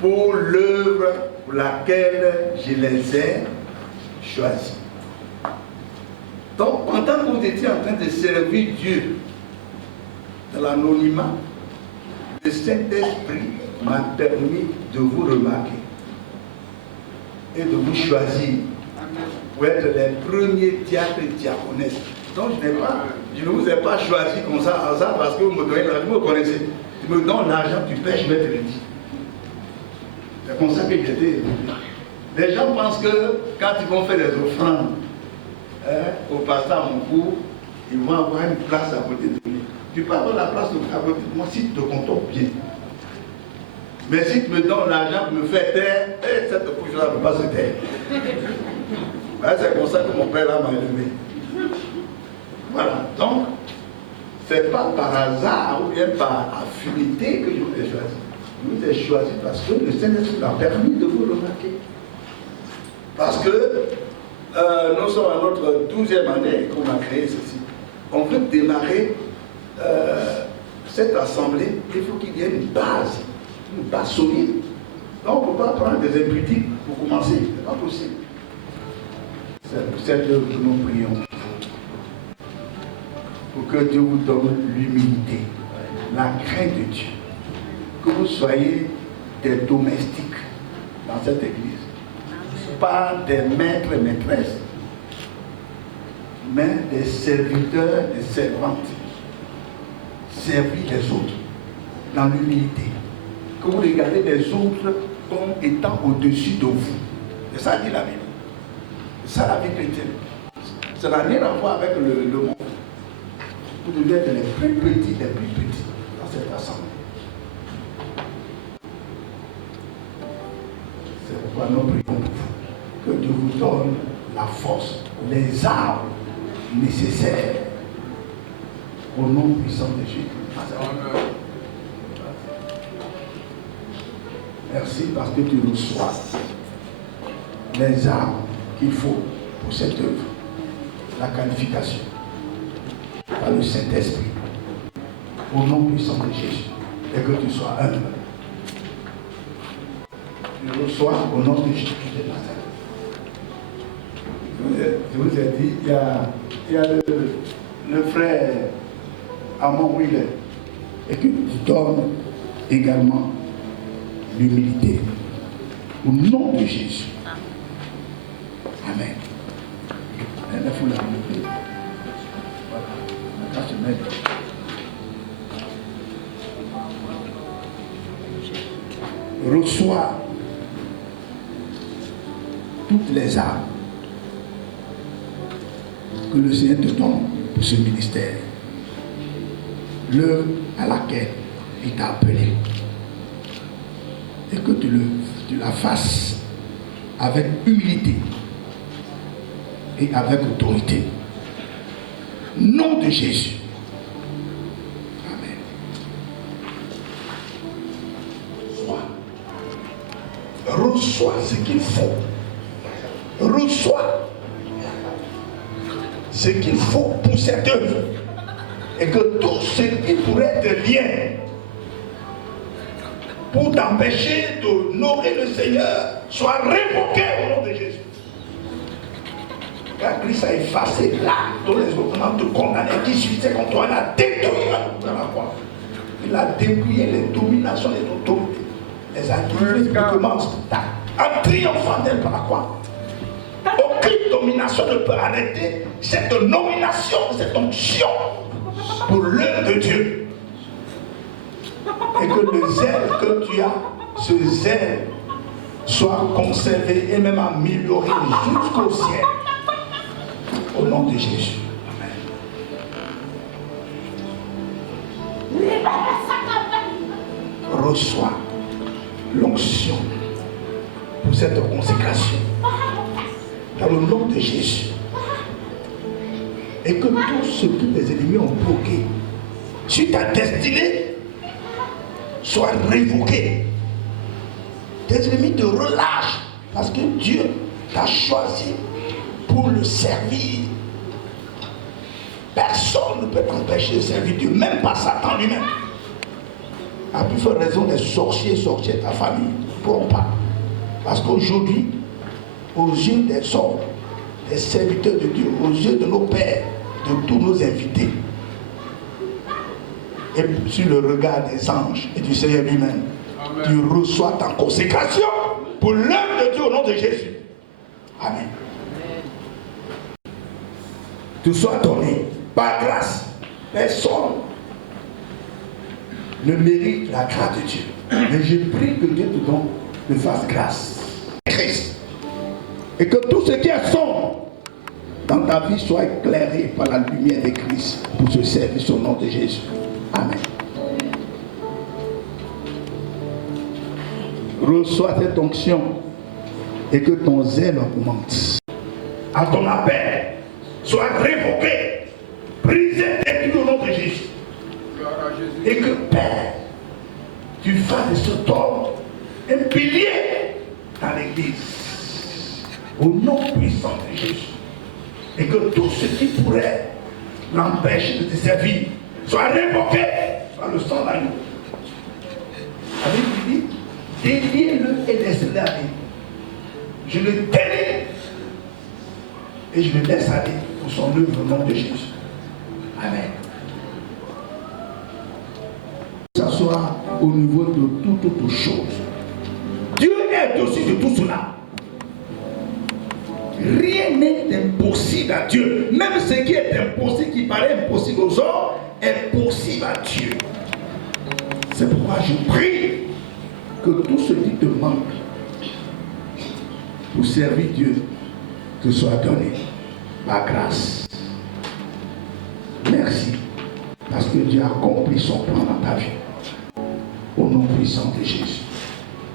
pour l'œuvre pour laquelle je les ai choisis. Donc, pendant que vous étiez en train de servir Dieu dans l'anonymat, le Saint-Esprit m'a permis de vous remarquer et de vous choisir pour être les premiers diacres et diaconesses. Donc je ne vous ai pas choisi comme ça, parce que vous me donnez l'argent, vous me connaissez. Tu me donnes l'argent, tu pêches, je vais te le dire. C'est comme ça que j'étais. Les gens pensent que quand ils vont faire des offrandes au pasteur Moncourt, ils vont avoir une place à côté de lui. Tu peux avoir la place à côté de moi si tu te comportes bien. Mais si tu me donnes l'argent pour me faire taire, cette couche-là ne peut pas se taire. C'est comme ça que mon père m'a élevé. Voilà. Donc, ce n'est pas par hasard ou bien par affinité que je vous ai choisi. Je vous ai choisi parce que le Saint-Esprit m'a permis de vous remarquer. Parce que nous sommes à notre 12e année qu'on a créé ceci. On veut démarrer cette assemblée, il faut qu'il y ait une base solide. Donc on ne peut pas prendre des impudiques pour commencer, ce n'est pas possible. C'est pour cette œuvre que nous prions. Pour que Dieu vous donne l'humilité, la crainte de Dieu. Que vous soyez des domestiques dans cette église. Pas des maîtres et maîtresses, mais des serviteurs et servantes. Servir les autres dans l'humilité. Que vous regardez les autres comme étant au-dessus de vous. C'est ça dit la Bible. C'est ça la vie chrétienne. Ça n'a rien à voir avec le monde. Vous devez être les plus petits dans cette assemblée. C'est pourquoi nous prions pour vous. Que Dieu vous donne la force, les armes nécessaires au nom puissant de Jésus. Merci parce que tu reçois les armes qu'il faut pour cette œuvre. La qualification par le Saint-Esprit. Au nom puissant de Jésus. Et que tu sois humble. Tu reçois au nom de Jésus de Nazareth. Je vous ai dit, il y a le frère Amon Wille et qui vous donne également l'humilité. Au nom de Jésus. Amen. Il faut la remettre. Voilà. Se mettre. Reçois toutes les armes que le Seigneur te donne pour ce ministère, l'œuvre à laquelle il t'a appelé, et que tu la fasses avec humilité et avec autorité. Nom de Jésus. Amen. Reçois ce qu'il faut. Reçois ce qu'il faut pour cette œuvre. Et que tout ce qui pourrait être lien pour t'empêcher d'honorer le Seigneur soit révoqué au nom de Jésus. Car Christ a effacé là tous les opposants te condamnaient qui suissaient contre toi. Il a détruit la croix. Il a dépouillé les dominations des autorités. Les activités commencent en triomphant d'elle par la croix. Aucune domination ne peut arrêter cette nomination, cette onction pour l'œuvre de Dieu. Et que le zèle que tu as, ce zèle, soit conservé et même amélioré jusqu'au ciel. Au nom de Jésus. Amen. Reçois l'onction pour cette consécration. Dans le nom de Jésus. Et que tout ce que les ennemis ont bloqué sur ta destinée soit révoqué. Tes ennemis te relâchent parce que Dieu t'a choisi pour le servir. Personne ne peut t'empêcher de servir Dieu, même pas Satan lui-même. À plus forte raison des sorciers de ta famille ne pourront pas. Parce qu'aujourd'hui, aux yeux des hommes, des serviteurs de Dieu, aux yeux de nos pères, de tous nos invités, et sur le regard des anges et du Seigneur lui-même. Tu reçois ta consécration pour l'œuvre de Dieu au nom de Jésus. Amen. Tu sois donné par grâce. Personne ne mérite la grâce de Dieu. Mais je prie que Dieu te fasse grâce. Christ. Et que tout ce qui est sombre dans ta vie soit éclairé par la lumière de Christ pour ce service au nom de Jésus. Amen. Reçois cette onction et que ton zèle augmente. À ton appel, sois révoqué, brisé et au nom de Jésus. Et que Père, tu fasses de cet homme un pilier dans l'église. Au nom puissant de Jésus. Et que tout ce qui pourrait l'empêcher de te servir soit révoqué par le sang d'agneau. Avec lui, déliez-le et laissez-le aller. Je le délie et je le laisse aller pour son œuvre au nom de Jésus. Amen. S'asseoir au niveau de toute autre chose. Dieu est au-dessus de tout cela. Rien n'est impossible à Dieu. Même ce qui est impossible, qui paraît impossible aux hommes, est possible à Dieu. C'est pourquoi je prie que tout ce qui te manque pour servir Dieu te soit donné par grâce. Merci. Parce que Dieu a accompli son plan dans ta vie. Au nom puissant de Jésus.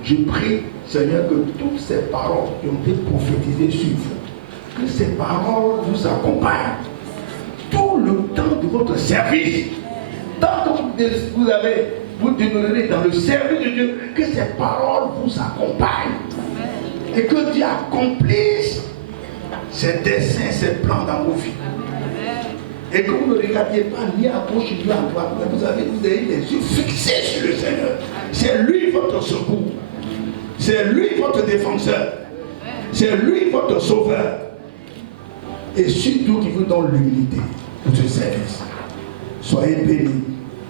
Je prie, Seigneur, que toutes ces paroles qui ont été prophétisées sur vous, que ces paroles vous accompagnent tout le temps de votre service. Tant que vous demeurez dans le service de Dieu, que ces paroles vous accompagnent. Et que Dieu accomplisse ses desseins, ses plans dans vos vies. Et que vous ne regardiez pas ni à gauche ni à droite, mais vous avez les yeux fixés sur le Seigneur. C'est lui votre secours. C'est lui votre défenseur. C'est lui votre sauveur. Et surtout qui vous donne l'humilité pour ce service. Soyez bénis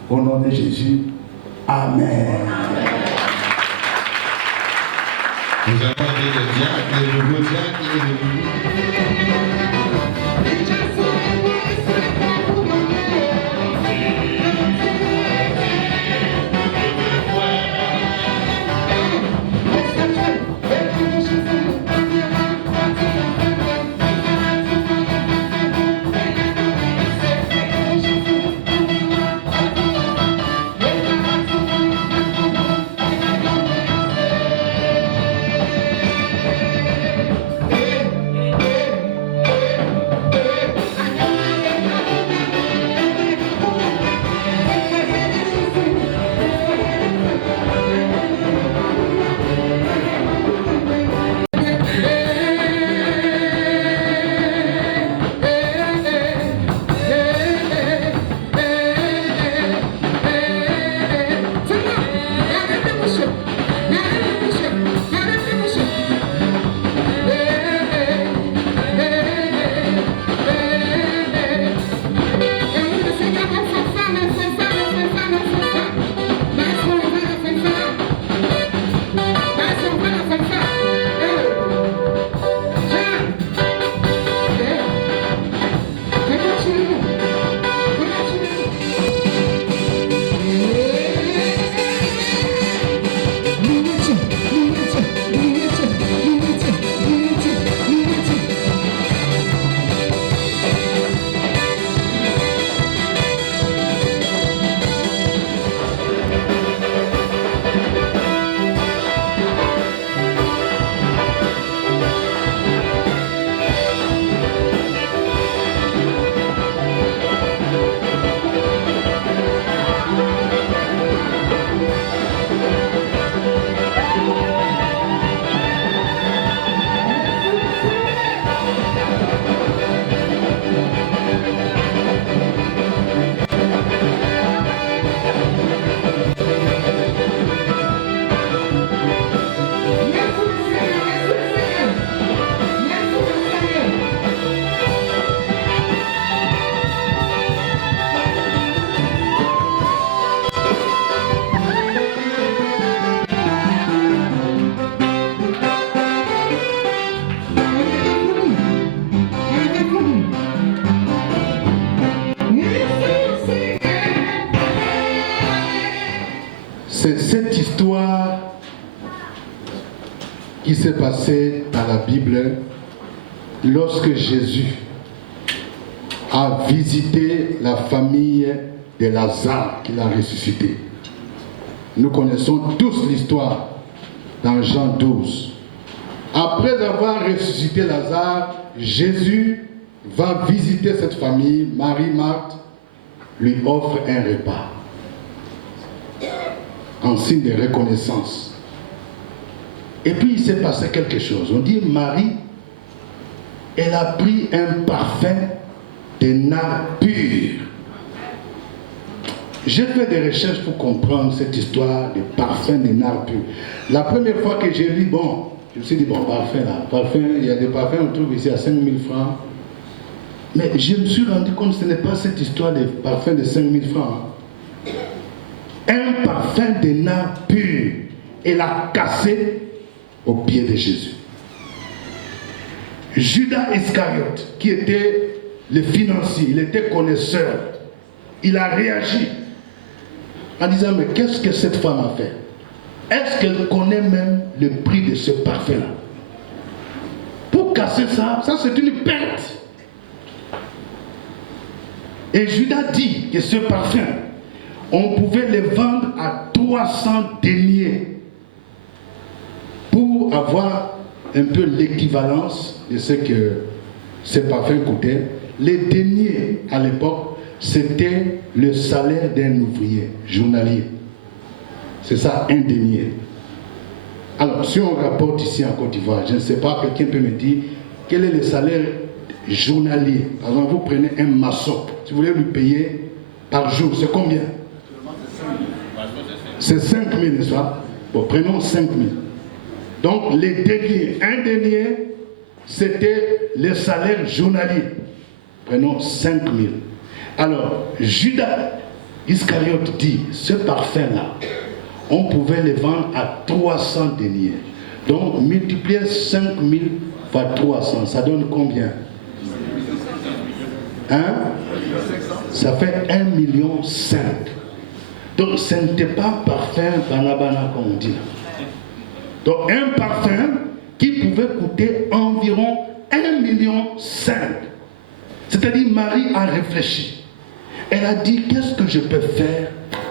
au nom de Jésus. Amen. Nous avons été le diacre, le nouveau diacre et le nouveau. cette histoire qui s'est passée dans la Bible lorsque Jésus a visité la famille de Lazare qu'il a ressuscité. Nous connaissons tous l'histoire dans Jean 12. Après avoir ressuscité Lazare, Jésus va visiter cette famille. Marie, Marthe lui offre un repas en signe de reconnaissance. Et puis il s'est passé quelque chose. On dit Marie, elle a pris un parfum de nard pur. J'ai fait des recherches pour comprendre cette histoire de parfum de nard pur. La première fois que j'ai lu, bon, je me suis dit, bon, parfum là, parfum, il y a des parfums, on trouve ici à 5000 francs. Mais je me suis rendu compte que ce n'est pas cette histoire de parfum de 5000 francs. Un parfum de nard pur, elle a cassé au pied de Jésus. Judas Iscariote, qui était le financier, il était connaisseur, il a réagi en disant, mais qu'est-ce que cette femme a fait? Est-ce qu'elle connaît même le prix de ce parfum-là? Pour casser ça, ça c'est une perte. Et Judas dit que ce parfum, on pouvait le vendre à 300 deniers pour avoir un peu l'équivalence de ce que ce parfum coûtait. Les deniers à l'époque, c'était le salaire d'un ouvrier journalier. C'est ça, un denier. Alors, si on rapporte ici en Côte d'Ivoire, je ne sais pas, quelqu'un peut me dire quel est le salaire journalier. Par exemple, vous prenez un maçon, si vous voulez lui payer par jour, c'est combien? C'est 5 000, n'est-ce pas? Bon, prenons 5 000. Donc, les deniers, un denier, c'était le salaire journalier. Prenons 5 000. Alors, Judas Iscariote dit, ce parfum-là, on pouvait le vendre à 300 deniers. Donc, multiplier 5 000 fois 300, ça donne combien? Hein? Ça fait 1,5 million. Donc, ce n'était pas parfum banabana comme on dit là. Donc, un parfum qui pouvait coûter environ 1,5 million. C'est-à-dire, Marie a réfléchi. Elle a dit, qu'est-ce que je peux faire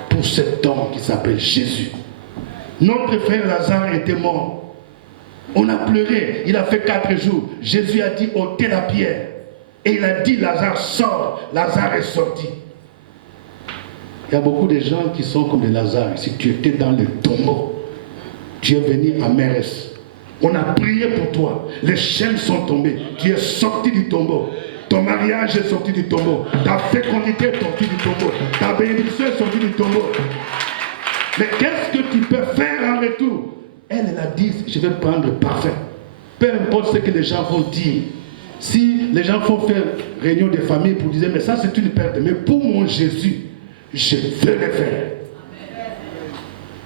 pour cet homme qui s'appelle Jésus? Notre frère Lazare était mort. On a pleuré. Il a fait 4 jours. Jésus a dit, ôtez la pierre. Et il a dit, Lazare sort. Lazare est sorti. Il y a beaucoup de gens qui sont comme des Lazare. Si tu étais dans le tombeau, tu es venu à Mérès. On a prié pour toi. Les chaînes sont tombées. Tu es sorti du tombeau. Ton mariage est sorti du tombeau. Ta fécondité est sortie du tombeau. Ta bénédiction est sortie du tombeau. Mais qu'est-ce que tu peux faire en retour? Elle a dit, je vais prendre le parfum. Peu importe ce que les gens vont dire. Si les gens vont faire réunion de famille pour dire, mais ça c'est une perte. Mais pour mon Jésus, je veux le faire.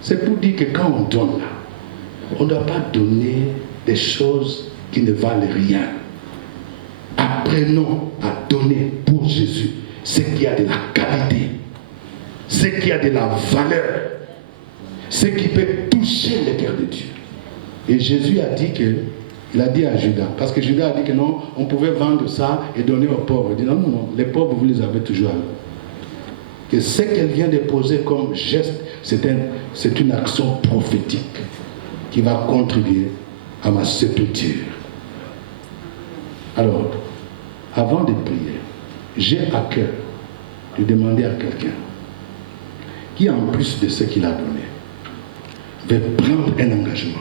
C'est pour dire que quand on donne, on ne doit pas donner des choses qui ne valent rien. Apprenons à donner pour Jésus ce qui a de la qualité, ce qui a de la valeur, ce qui peut toucher le cœur de Dieu. Et Jésus a dit que, il a dit à Judas, parce que Judas a dit que non, on pouvait vendre ça et donner aux pauvres. Il dit non, non, non, les pauvres vous les avez toujours à vous. Que ce qu'elle vient de poser comme geste, c'est une action prophétique qui va contribuer à ma sépulture. Alors, avant de prier, j'ai à cœur de demander à quelqu'un qui, en plus de ce qu'il a donné, va prendre un engagement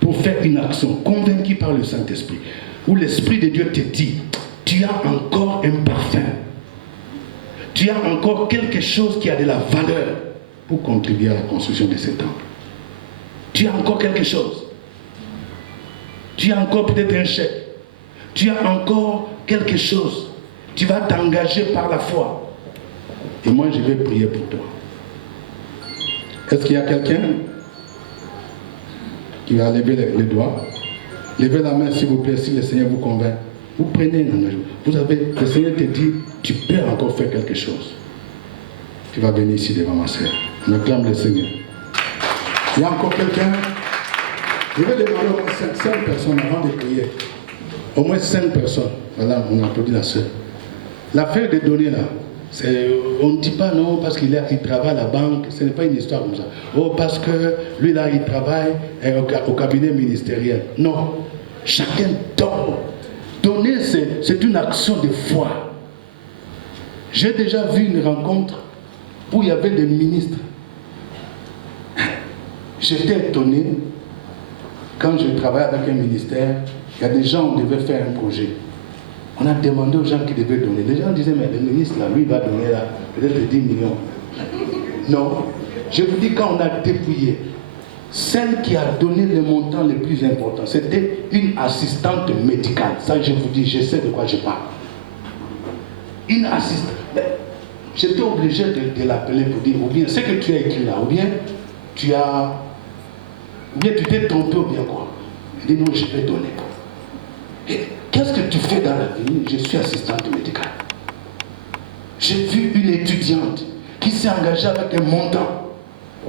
pour faire une action convaincue par le Saint-Esprit, où l'Esprit de Dieu te dit, tu as encore un parfum, tu as encore quelque chose qui a de la valeur pour contribuer à la construction de ce temple. Tu as encore quelque chose. Tu as encore peut-être un chèque. Tu as encore quelque chose. Tu vas t'engager par la foi. Et moi, je vais prier pour toi. Est-ce qu'il y a quelqu'un qui va lever les doigts? Levez la main, s'il vous plaît, si le Seigneur vous convainc. Vous prenez un engagement. Le Seigneur te dit, tu peux encore faire quelque chose. Tu vas venir ici devant ma sœur. On acclame le Seigneur. Il y a encore quelqu'un? Je vais demander au moins 5 personnes avant de prier. Au moins 5 personnes. Voilà, on applaudit la sœur. L'affaire des données là, on ne dit pas non parce qu'il travaille à la banque, ce n'est pas une histoire comme ça. Oh, parce que lui là, il travaille au cabinet ministériel. Non, chacun donne. Donner, c'est une action de foi. J'ai déjà vu une rencontre où il y avait des ministres. J'étais étonné quand je travaillais avec un ministère, il y a des gens qui devaient faire un projet. On a demandé aux gens qui devaient donner. Les gens disaient, mais le ministre, là, lui, il va donner là, peut-être 10 millions. Non. Je vous dis, quand on a dépouillé, celle qui a donné le montant le plus important, c'était une assistante médicale. Ça, je vous dis, je sais de quoi je parle. Une assistante. J'étais obligé de l'appeler pour dire, ou bien ce que tu as écrit là, ou bien tu t'es trompé, ou bien quoi. Il dit, non, je vais donner. Qu'est-ce que tu fais dans la vie? Je suis assistante médicale. J'ai vu une étudiante qui s'est engagée avec un montant.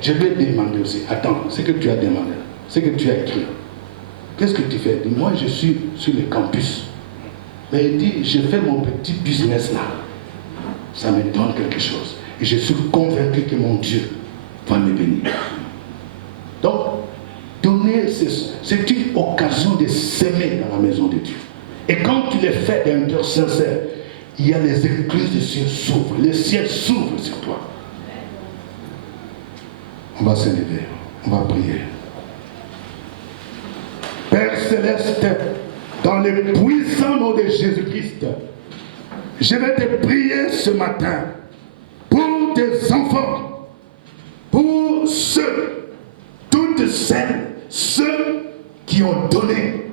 Je lui ai demandé aussi, attends, ce que tu as demandé, ce que tu as écrit, qu'est-ce que tu fais? Il dit, moi je suis sur le campus. Mais il dit, je fais mon petit business là. Ça me donne quelque chose. Et je suis convaincu que mon Dieu va me bénir. Donc, donner, c'est une occasion de s'aimer dans la maison de Dieu. Et quand tu le fais d'un cœur sincère, il y a les écluses du ciel s'ouvrent, le ciel s'ouvre sur toi. On va se lever, on va prier. Père Céleste, dans le puissant nom de Jésus-Christ, je vais te prier ce matin pour tes enfants, pour ceux, toutes celles, ceux qui ont donné.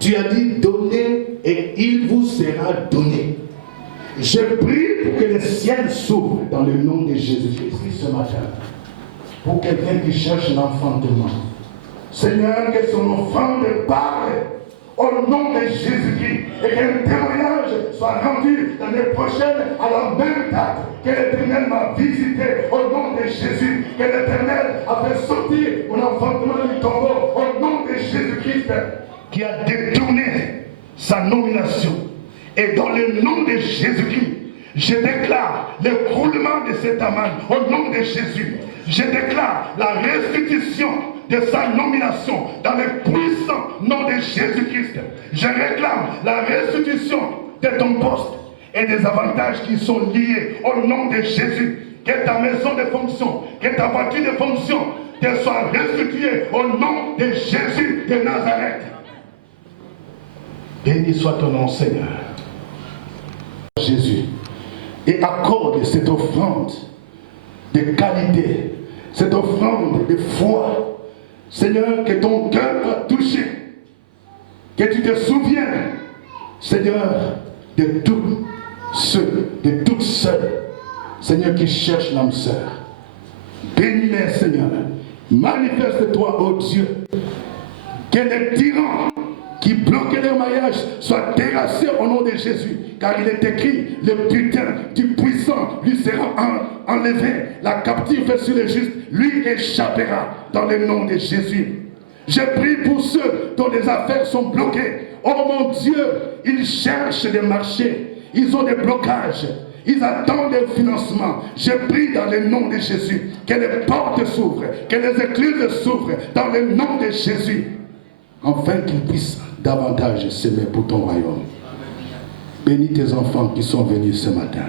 Tu as dit donner et il vous sera donné. Je prie pour que le ciel s'ouvre dans le nom de Jésus-Christ ce matin. Pour quelqu'un qui cherche l'enfantement. Seigneur, que son offrande parle au nom de Jésus-Christ et qu'un témoignage soit rendu l'année prochaine à la même date que l'Éternel m'a visité au nom de Jésus, que l'Éternel a fait sortir mon enfantement du tombeau au nom de Jésus-Christ qui a détourné sa nomination. Et dans le nom de Jésus-Christ, je déclare l'écroulement de cet aman au nom de Jésus. Je déclare la restitution de sa nomination dans le puissant nom de Jésus-Christ. Je réclame la restitution de ton poste et des avantages qui sont liés au nom de Jésus. Que ta maison de fonction, que ta voiture de fonction te soit restituée au nom de Jésus de Nazareth. Béni soit ton nom, Seigneur. Jésus. Et accorde cette offrande de qualité, cette offrande de foi. Seigneur, que ton cœur soit touché, que tu te souviennes, Seigneur, de tous ceux, de toutes celles, Seigneur, qui cherchent l'âme sœur. Bénis-les, Seigneur. Manifeste-toi, ô Dieu, que les tyrans qui bloquaient leur mariage soient terrassés au nom de Jésus. Car il est écrit, le butin du puissant lui sera enlevé. La captive sur le juste lui échappera dans le nom de Jésus. Je prie pour ceux dont les affaires sont bloquées. Oh mon Dieu, ils cherchent des marchés. Ils ont des blocages. Ils attendent des financements. Je prie dans le nom de Jésus que les portes s'ouvrent, que les écluses s'ouvrent dans le nom de Jésus. Afin qu'ils puissent davantage s'aimer pour ton royaume. Bénis tes enfants qui sont venus ce matin.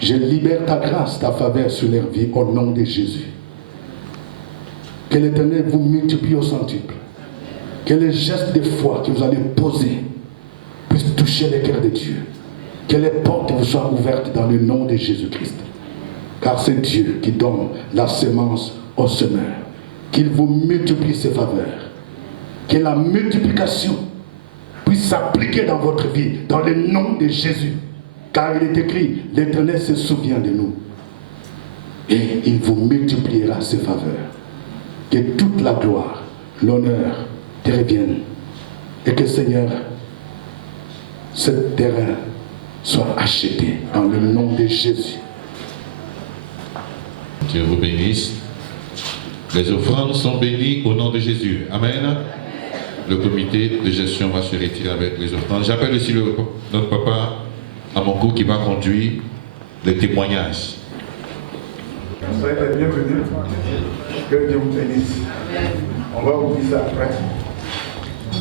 Je libère ta grâce, ta faveur sur leur vie au nom de Jésus. Que l'Éternel vous multiplie au centuple. Que les gestes de foi que vous allez poser puissent toucher les cœurs de Dieu. Que les portes vous soient ouvertes dans le nom de Jésus-Christ. Car c'est Dieu qui donne la semence au semeur. Qu'il vous multiplie ses faveurs. Que la multiplication puisse s'appliquer dans votre vie, dans le nom de Jésus. Car il est écrit, l'Éternel se souvient de nous. Et il vous multipliera ses faveurs. Que toute la gloire, l'honneur te reviennent. Et que Seigneur, ce terrain soit acheté dans le nom de Jésus. Dieu vous bénisse. Les offrandes sont bénies au nom de Jésus. Amen. Le comité de gestion va se retirer avec les offrandes. J'appelle aussi notre papa Amonkou qui va conduire les témoignages. Soyez les bienvenus. Que Dieu vous bénisse. On va vous dire ça après.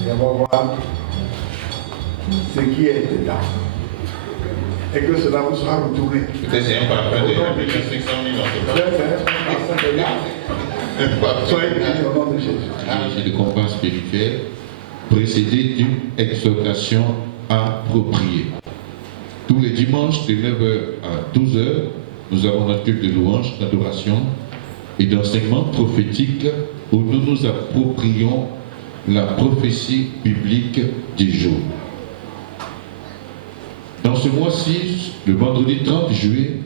Et on va voir ce qui est là. Et que cela vous sera retourné. Peut-être c'est un parfum de 500 000 Soyez bénis au nom de Jésus. C'est le combat spirituel précédé d'une exhortation appropriée. Tous les dimanches de 9h à 12h, nous avons notre culte de louange, d'adoration et d'enseignement prophétique où nous nous approprions la prophétie biblique du jour. Dans ce mois-ci, le vendredi 30 juillet,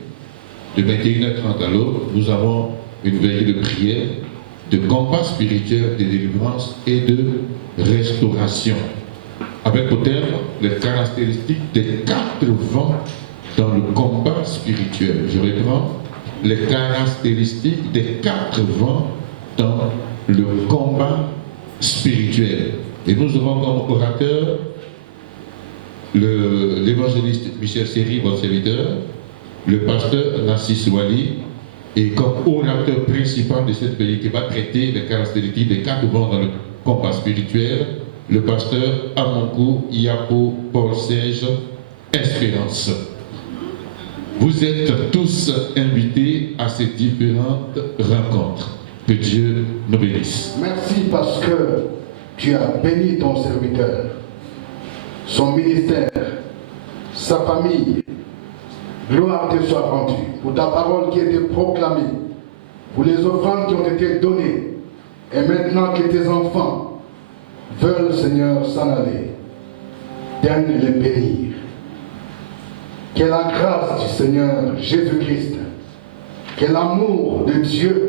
de 21h30 à l'aube, nous avons une veillée de prière, de combat spirituel, de délivrance et de restauration. Avec au terme les caractéristiques des 4 vents dans le combat spirituel. Je reprends les caractéristiques des 4 vents dans le combat spirituel. Et nous aurons comme orateur l'évangéliste Michel Seri, votre serviteur, le pasteur Nassis Wali, et comme orateur principal de cette veillée qui va traiter les caractéristiques des 4 vents dans le combat spirituel, le pasteur Amonkou Yapo Paul Serge Espérance. Vous êtes tous invités à ces différentes rencontres. Que Dieu nous bénisse. Merci parce que tu as béni ton serviteur, son ministère, sa famille. Gloire te soit rendue pour ta parole qui a été proclamée, pour les offrandes qui ont été données, et maintenant que tes enfants veulent, Seigneur, s'en aller, donne-les bénir. Que la grâce du Seigneur Jésus-Christ, que l'amour de Dieu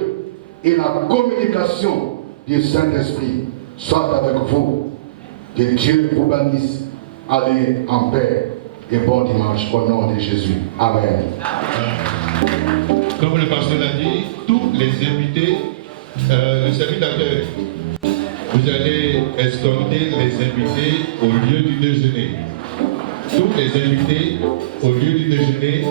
et la communication du Saint-Esprit soient avec vous. Que Dieu vous bénisse. Allez en paix et bon dimanche au nom de Jésus. Amen. Comme le pasteur l'a dit, tous les invités, le service d'accueil, vous allez escorter les invités au lieu du déjeuner. Tous les invités au lieu du déjeuner